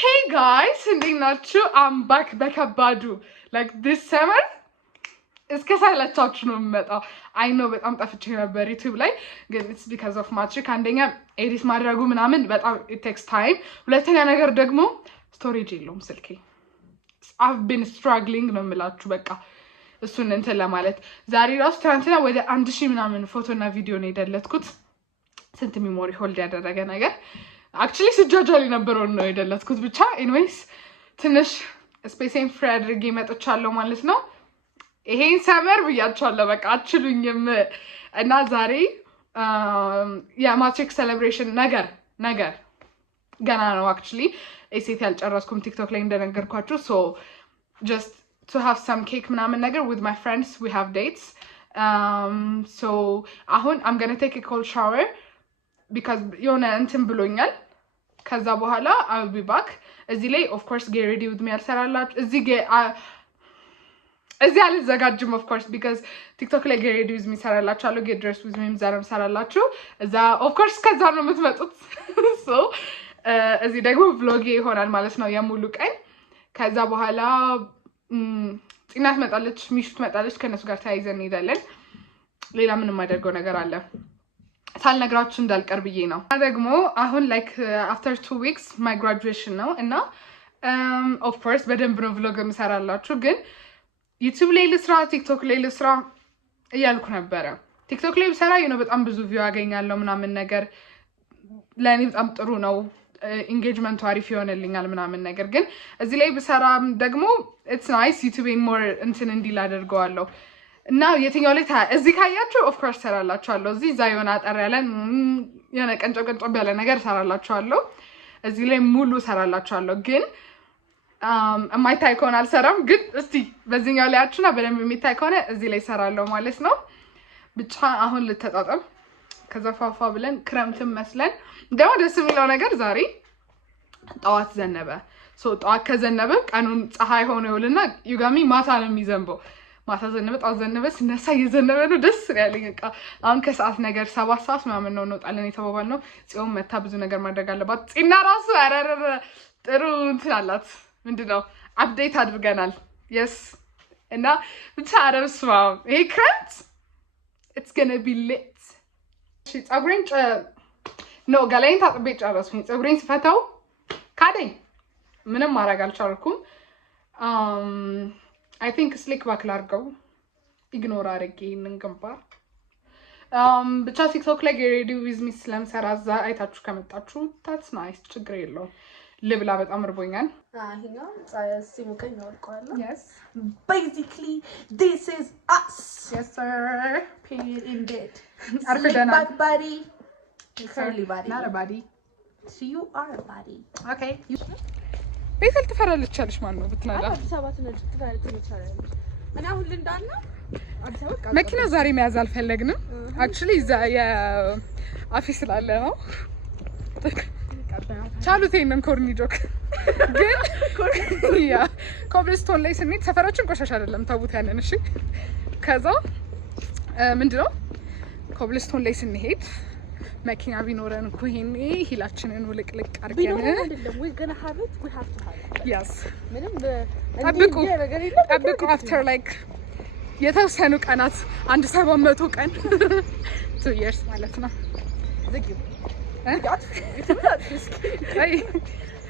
Hey guys, እንዴት ናችሁ? I'm back በከባዱ like this summer እስከ ሳይላቻችሁ ነው የምመጣው። I know በጣም ጠፍቼ ነበር YouTube ላይ ግን it's because of matric አንደኛ ኤዲት ማድረጉ ምናምን በጣም it takes time ሁለተኛ ነገር ደግሞ storage የለውም ስልኬ I've been struggling ነው የምላችሁ በቃ እሱን እንትን ለማለት ዛሬ ራሱ ትናንትና ወደ 1000 ምናምን ፎቶና ቪዲዮ ነው የደለትኩት ስንት ሜሞሪ ሆልድ ያደረገ ነገር actually ስጃጃሊ ነበረው ነው የደለትኩት ብቻ anyways ትንሽ ስፔስን ፍሪ አድርጌ መጥቻለሁ ማለት ነው ይሄን ሰመር ብያቻለሁ በቃ አችሉኝም እና ዛሬ የማትሪክ ሴሌብሬሽን ነገር ገና ነው actually ኤሴት ያልጨረስኩም ቲክቶክ ላይ እንደነገርኳችሁ so just to have some cake ምናምን ነገር with my friends we have dates so አሁን I'm gonna take a cold shower because የሆነ እንትን ብሎኛል ከዛ በኋላ I will be back እዚህ ላይ of course get ready with me አልሰራላችሁ እዚህ አልዘጋጅም of course because TikTok ላይ get ready with me ሰራላችኋለሁ get dressed with me ዛሬም ሰራላችሁ እዛ of course ከዛ ነው የምትመጡት so እዚህ ደግሞ vlog ይሆናል ማለት ነው የሙሉ ቀን ከዛ በኋላ ጽናት መጣለች ሚሹ ትመጣለች ከነሱ ጋር ተያይዘን እንሄዳለን ሌላ ምንም አደርገው ነገር አለ ሳልነግራችሁ እንዳልቀር ብዬ ነው ደግሞ አሁን like after 2 weeks my graduation ነው እና of course በደንብ ነው vlog የምሰራላችሁ ግን YouTube ላይ ልስራ TikTok ላይ ልስራ እያልኩ ነበረ TikTok ላይ ብሰራ በጣም ብዙ ቪው አገኛለሁ ምናምን ነገር ለኔ በጣም ጥሩ ነው engagement አሪፍ ይሆንልኛል ምናምን ነገር ግን እዚህ ላይ ብሰራ ደግሞ it's nice YouTube more እንትን እንዲል አደርገዋለሁ እና የትኛው ላይ እዚህ ካያችሁ of course ሰራላችኋለሁ እዚህ ዛይሆና አጠር ያለ የሆነ ቀንጮ ያለ ነገር ሰራላችኋለሁ እዚህ ላይ ሙሉ ሰራላችኋለሁ ግን የማይታይ ከሆነ አልሰራም ግን እስቲ በዚህኛው ላይ አችሁና በደንብ የሚታይ ከሆነ እዚህ ላይ ሰራለሁ ማለት ነው ብቻ አሁን ልተጣጣም ከዛ ፋፋ ብለን ክረምትም መስለን ደግሞ ደስ የሚለው ነገር ዛሬ ጠዋት ዘነበ ጠዋት ከዘነበ ቀኑን ፀሐይ ሆኖ ይውልና ዩጋሚ ማታ ነው የሚዘንበው ማታ ዘነበ ጠዋት ዘነበ ስነሳ እየዘነበ ነው ደስ ያለኝ በቃ አሁን ከሰዓት ነገር 7 ሰዓት ምናምን ነው እንወጣለን የተባባልነው ጽዮን መታ ብዙ ነገር ማድረግ አለባት ጽና ራሱ አረረ ጥሩ እንትን አላት ምንድነው አፕዴት አድርገናል yes እና ብቻ አረስማ ይሄ ክረምት it's gonna be lit ፀጉሬን ነው ገላይን ታጥቤ ጨረስኩኝ ፀጉሬን ስፈታው ካደኝ ምንም ማድረግ አልቻልኩም I think slick back ላርገው ኢግኖር አድርጌ እንንገምባር ብቻ TikTok ላይ get ready with me ስለምሰራ እዛ አይታችሁ ከመጣችሁ that's nice ችግር የለውም ልብላ በጣም እርቦኛል ይሄኛው ሲሙከኝ ወርቋል yes basically this is us yes sir period in bed arfedana back body curly body not a body so you are a body okay ቤተል ትፈራለች አለሽ ማን ነው ብትናላ አዲስ አበባ ትፈራለች እኔ አሁን ልንዳና አዲስ አበባ መኪና ዛሬ መያዝ አልፈለግንም actually አፊስ ስላለ ነው ቻሉት ይሄንን ኮርኒ ጆክ ግን ያ ኮብልስቶን ላይ ስንሄድ ሰፈራችን ቆሻሻ አይደለም ታውት ያንን እሺ ከዛ ምንድነው ኮብልስቶን ላይ ስንሄድ መኪና ቢኖረን እኮ ይሄኔ ሂላችንን ውልቅልቅ አድርገን አይደለም we gonna have it we have to have it yes ምንም ጠብቁ after like የተወሰኑ ቀናት 700 ቀን 2 years ማለት ነው ዘጊው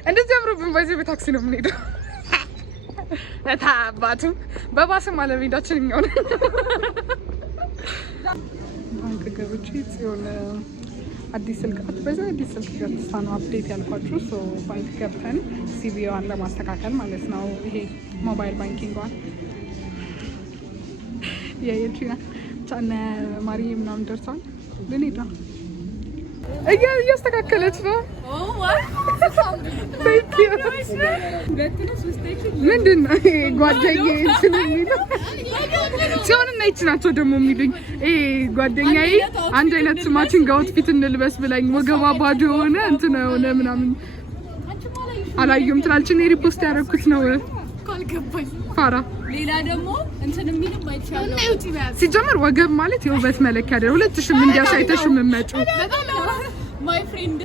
እንደዚህ አምሮብን በዚህ በታክሲ ነው የምንሄደው ታባቱ በባስም አለሜዳችን እኛው ነው ባንክ ገብቼ ጽዮን አዲስ ስልክ ገዝታ ነው አፕዴት ያልኳችሁ ሶ ባንክ ገብተን ሲቪዋን ለማስተካከል ማለት ነው ይሄ ሞባይል ባንኪንግዋን የየቺና ቻና ማሪ ምናምን ደርሷል ልንሄድ ነው እያስተካከለች ነው ምንድን ነው ጓደኛዬ የሚለው ሲሆንና ይችናቸው ደግሞ የሚሉኝ ጓደኛዬ አንድ አይነት ማቺንግ አውትፊት እንልበስ ብላኝ ወገባ ባዶ የሆነ እንትን የሆነ ምናምን አላየሁም ትላለች ሪፖስት ያደረኩት ነው ካልገባኝ ፋራ ሌላ ደግሞ እንትን የሚልም አይቻለው ሲጀመር ወገብ ማለት የውበት መለኪያ አይደል 2000 እንዲያሳይተሽ የምመጪው ማይ ፍሬንድ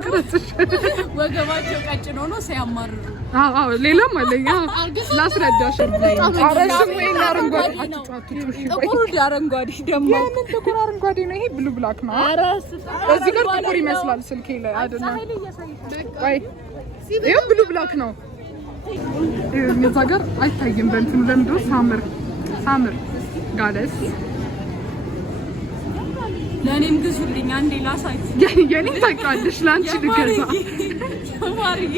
ወገባቸው ቀጭን ሆኖ ሲያማርሩ አዎ ሌላም አለኝ ላስረዳሽ አረሽም ወይ አረንጓዴ ጥቁር አረንጓዴ ደግሞ ምን ጥቁር አረንጓዴ ነው ይሄ ብሉ ብላክ ነው እዚህ ጋር ጥቁር ይመስላል ስልኬ ላይ አይደለም ወይ ይሄ ብሉ ብላክ ነው እዛ ጋር አይታይም በእንትኑ ለምንድነው ሳምር ጋለስ ለኔም ግዙልኝ አንዴ ላሳይ የኔ ታውቂዋለሽ ላንቺ ልገዛ ማርዬ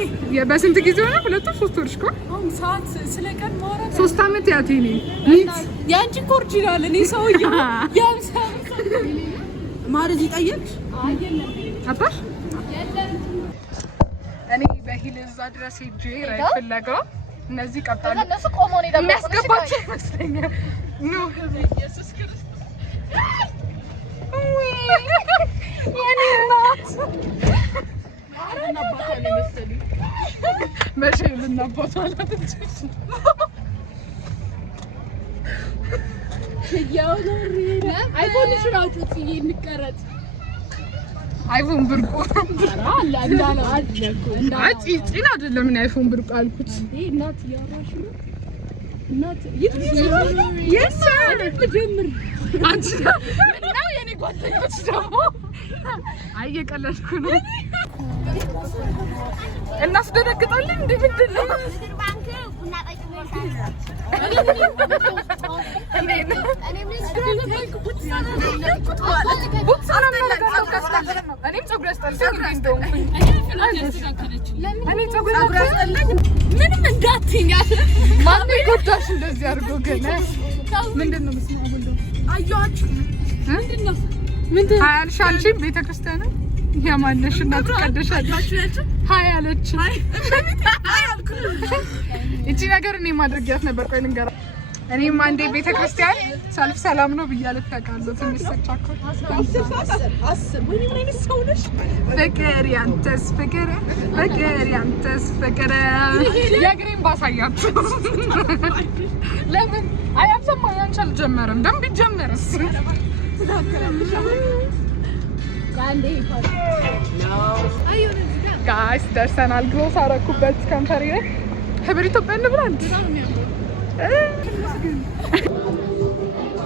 በስንት ጊዜ ሆነ 2-3 ወር እኮ አሁን ሰዓት ስለቀን ማውራት 3 አመት ያቴ ነኝ ያንቺ ኮርጂናል እኔ ሰውዬው ያም ማርዚ ጠየቅሽ አይደለም አባሽ እኔ በሂል እዛ ድረስ ሄጄ ራይ ፍለጋ እነዚህ ቀጣሉ እነሱ ቆሞ ነው የሚያስገባቸው ይመስለኛል ኖ ኢየሱስ ክርስቶስ የኔ እናት አረና ባታለ መሰለኝ መቼ ልናባታለ ትንሽ ያውሪና አይፎንሽን አውጪት ይንቀረጥ አይፎን ብርቁ አላ እንዳለ አድለኩ አጪ ጪና አይደለም እኔ አይፎን ብርቁ አልኩት ይሄ እናት ያራሽ ነው እናት ይትሰር ልጀምር አንቺ ነው የኔ ጓደኞች ደግሞ አየቀለልኩ ነው እናስደነግጣለን እንዴ ምንድን ነው ባንክ ቡና ምንም እንዳትኛል ማን ይጎዳሽ እንደዚህ አድርጎ ገና ምንድነው መስማው አያችሁ ምንድነው አያልሽ አንቺ ቤተክርስቲያን ያማነሽ እና ተቀደሻለሽ ሃይ አለች እቺ ነገር እኔ ማድረግያት ነበር ቆይ ልንገራ እኔም አንዴ ቤተክርስቲያን ሰልፍ ሰላም ነው ብያለሁ ታውቃለህ ትንሽ ሰጫከው ወይኔ ምን ሰውነሽ ፍቅር ያንተስ ፍቅር የግሬን ባሳያችሁ ለምን አያሰማ ያንቺ አልጀመረም ደም ቢጀመርስ ጋይስ ደርሰናል ግሎስ አደረኩበት ከንፈሬ ላይ ህብር ኢትዮጵያ እንብራንድ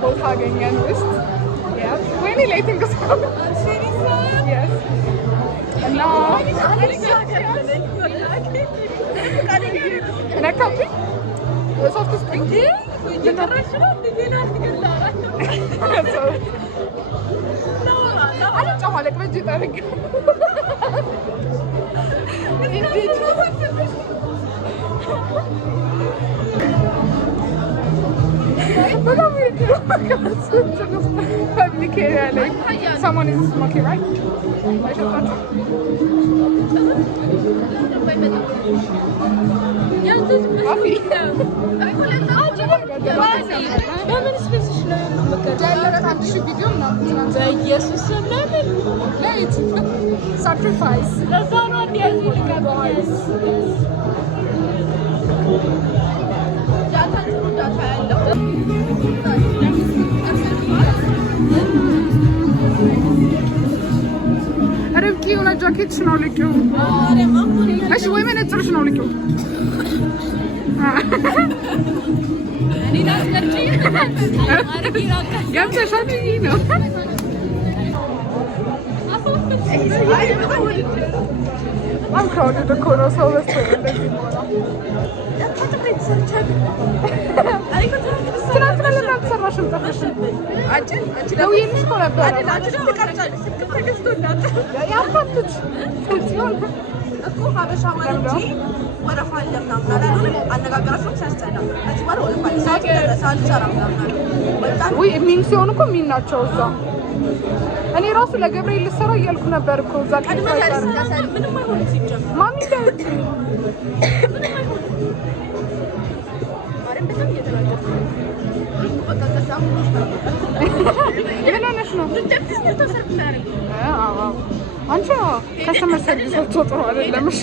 ቦታ አገኘን ውስጥ ወይኔ ላይቲንግ ስኮል እና ነካብኝ ሶፍት ስፕሪንግ አልጫማለቅ በእጅ ጠርግ በጣም ፐብሊክ ኤሪያ ላይ someone is smoking right? በምን ስፔስሽ ነው ጀለበት አንድ ሺህ ቪዲዮ ምናምን በኢየሱስ ለምን ለይት ሳክሪፋይስ ለዛ ነው እንዲያዝ ይልቀባይስ ዳታችሁ ዳታ ያለው ርብቃ የሆነ ጃኬትሽ ነው ልቂው እሺ ወይ መነጽርሽ ነው ልቂው እኔ ላስቀርጪ ገብተሻል ይሄ ነው crowded እኮ ነው ሰው በዝቶ እንደዚህ ትናንትና ለምን አልተሰራሽም ጠፋሽ ደውዬልሽ እኮ ነበረ ያምራለች እኮ ሀበሻ ማለት ወረፋ አለ ምናምን አላለም አነጋገራቸው ሲያስጠላ እዚህ ማለት ወረፋ አለ ሰዓት ደረሰ አልሰራም ምናምን በጣም ወይ ሚን ሲሆን እኮ ሚን ናቸው እዛ እኔ ራሱ ለገብርኤል ልሰራ እያልኩ ነበር እኮ እዛ ቀድመ ያስደሳል ምንም አይሆንም ሲጀምር ማሚ ዳት ምንም አይሆንም ማርያም በጣም እየተናገርኩ በቃ ከሳሙኖች የለነሽ ነው እንደዚህ ተሰርፍ እናደርግ አዎ አንቺ ከስተመር ሰርቪስ ጥሩ አይደለም እሺ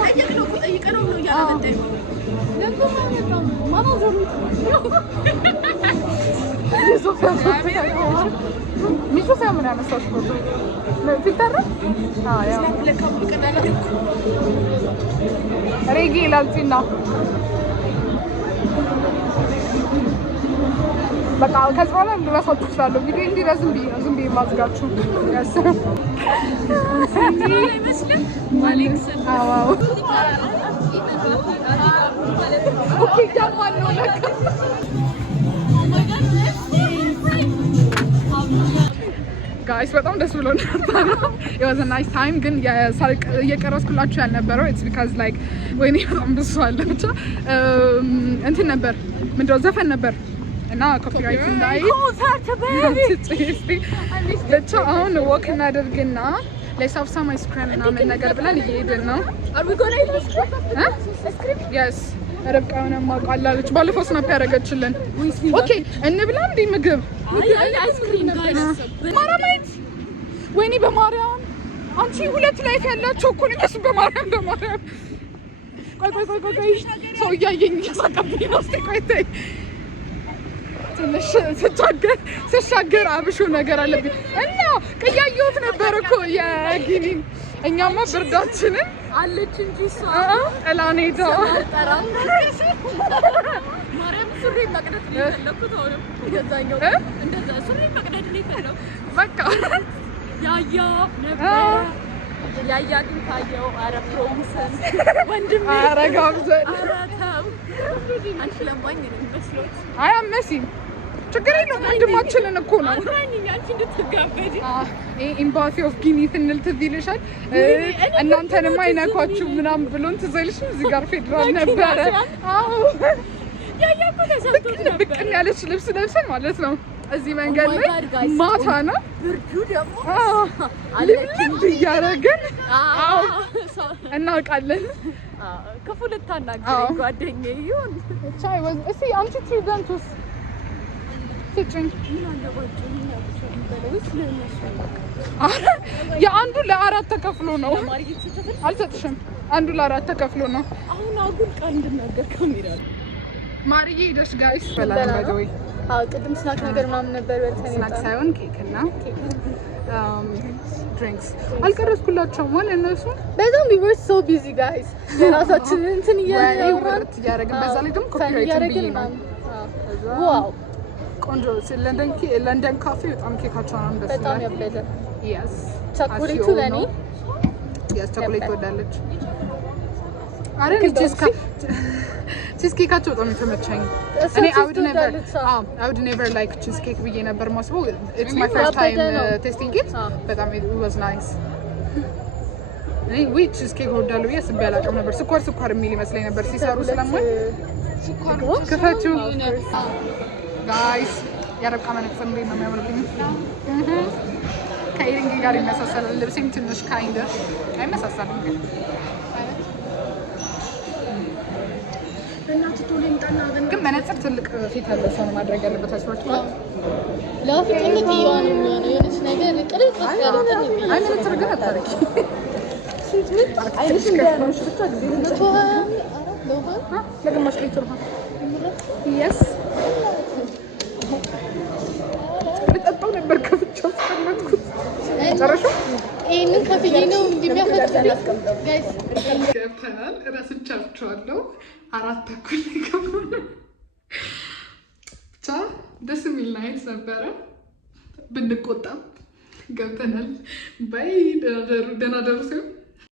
ጠየቅነው እኮ ጠይቀነው ነው እያለመጣኝ ነው ሚሶ ሳይሆን ያነሳሽ ፎቶ ፊልተር ያው ሬጌ ላልቲና በቃ ከዚህ በኋላ ልረሳችሁ እችላለሁ። ቪዲዮ እንዲረዝም ዝም ብዬ ማዝጋችሁ ያስብ ጋይስ በጣም ደስ ብሎ ነበር። it was a nice time ግን እየቀረስኩላችሁ ያልነበረው it's because like ወይኔ በጣም ብዙ አለ ብቻ እንትን ነበር ምንድነው ዘፈን ነበር እና ኮፒራይት እንዳይ ብቻ አሁን ወክ እናደርግና let's have some ice cream እና ምን ነገር ብለን እየሄድን ነው። are we going to eat ice cream? yes ረብቃውና ማቃላለች ባለፈው ስናፕ ያደረገችልን። ኦኬ እንብላ እንዴ ምግብ አይስክሪም ጋይስ ማራማይት ወይኔ በማርያም አንቺ ሁለት ላይፍ ያላችሁ እኮ ነው። እሱ በማርያም ቆይ ሰው እያየኝ እያሳቀብኝ ነው። እስኪ ቆይ ተይ ትንሽ ስሻገር አብሾ ነገር አለብኝ እና ቀያየሁት ነበር እኮ የጊኒ እኛማ ብርዳችንን አለች እንጂ እሷ እላኔዳ ማርያም ሱሪ መቅደድ ነው የፈለኩት። አሁንም ገዛኛው እንደዛ ሱሪ መቅደድ ነው የፈለኩት። በቃ ያያ ነበር ያያ ግን ታየው። ኧረ ፕሮሚሰን ወንድሜ ኧረ ጋብዘን ኧረ ተው አንቺ ለማኝ ነው የሚመስለው። አይ አመሲም ችግር የለውም ወንድማችንን እኮ ነው። አንቺ እንድትጋበጂ ኤምባሲ ኦፍ ጊኒ ትንል ትዝ ይልሻል። እናንተንም አይነኳችሁ ምናምን ብሎን ትዝ አይልሽም? እዚህ ጋር ፌደራል ነበረ። አዎ ያያኩ ተሰምቶት ነበር። ብቅን ያለች ልብስ ለብሰን ማለት ነው እዚህ መንገድ ላይ ማታ ነው ብርዱ ደግሞ ልብልብ እያደረግን እናውቃለን። ክፉ ልታናግረኝ ጓደኛዬ ይሁን ቻይ ወዝ እሺ አንቺ ትሪደንቱስ ትጭኝ የአንዱ ለአራት ተከፍሎ ነው። አልሰጥሽም። አንዱ ለአራት ተከፍሎ ነው። አሁን አጉል ቃል እንድናገር ካሜራ ማርዬ ሄደሽ ጋይስ በላን ባይዘይ ቅድም ስናክ ነገር ምናምን ነበር በልተን ስናክ ሳይሆን ኬክ እና ድሪንክስ አልቀረስኩላቸውም ማለት እነሱ በጣም we were so busy guys የራሳችንን እንትን እያደረግን በዛ ላይ ደግሞ ኮፒራይት ብዬ ነው። ዋው ቆንጆ ለንደን ካፌ በጣም ኬካቸው ነው ደስ በጣም ያበደ yes ቻኮሌቱ ለኔ yes ቻኮሌት ወዳለች አረ ቺዝ ኬካቸው በጣም ተመቸኝ። እኔ I would never like cheese cake ብዬ ነበር ማስበው it's my first time tasting it በጣም it was nice እኔ ቺዝ ኬክ ወዳለሁ ብዬ አስቤ አላውቅም ነበር። ስኳር የሚል ይመስለኝ ነበር ሲሰሩ ስለማይ ስኳር ክፈቱ ጋይስ ያረቃ መነጽር እንዴት ነው የሚያምርብኝ። ከኢሪንግ ጋር ይመሳሰላል ልብሴም ትንሽ ካይንድ አይመሳሰልም ግን እና ትቶሎ ይምጣና ግን መነጽር ትልቅ ፊት ያለው ሰው ነው ማድረግ ያለበት አስወርት ነው ለፊት እንት ይዋን ነው የሆነች ነገር ቅርጽ ያለው አይ መነጽር ግን አታረቂ ሲት አይንሽ እንደሆነሽ ብቻ ጊዜ ለግማሽ ሊትር ነው yes በጣም ነበር ከፍቼው አስቀመጥኩት ጨረሹ ይሄንን ከፍዬ ነው እንደሚያፈጥልኝ ጋይስ ገብተናል። እረስቻችኋለሁ 4:00 ይገባል። ብቻ ደስ የሚል ናይት ነበረ። ብንቆጣም ገብተናል። ባይ ደህና ደሩ ሲሆን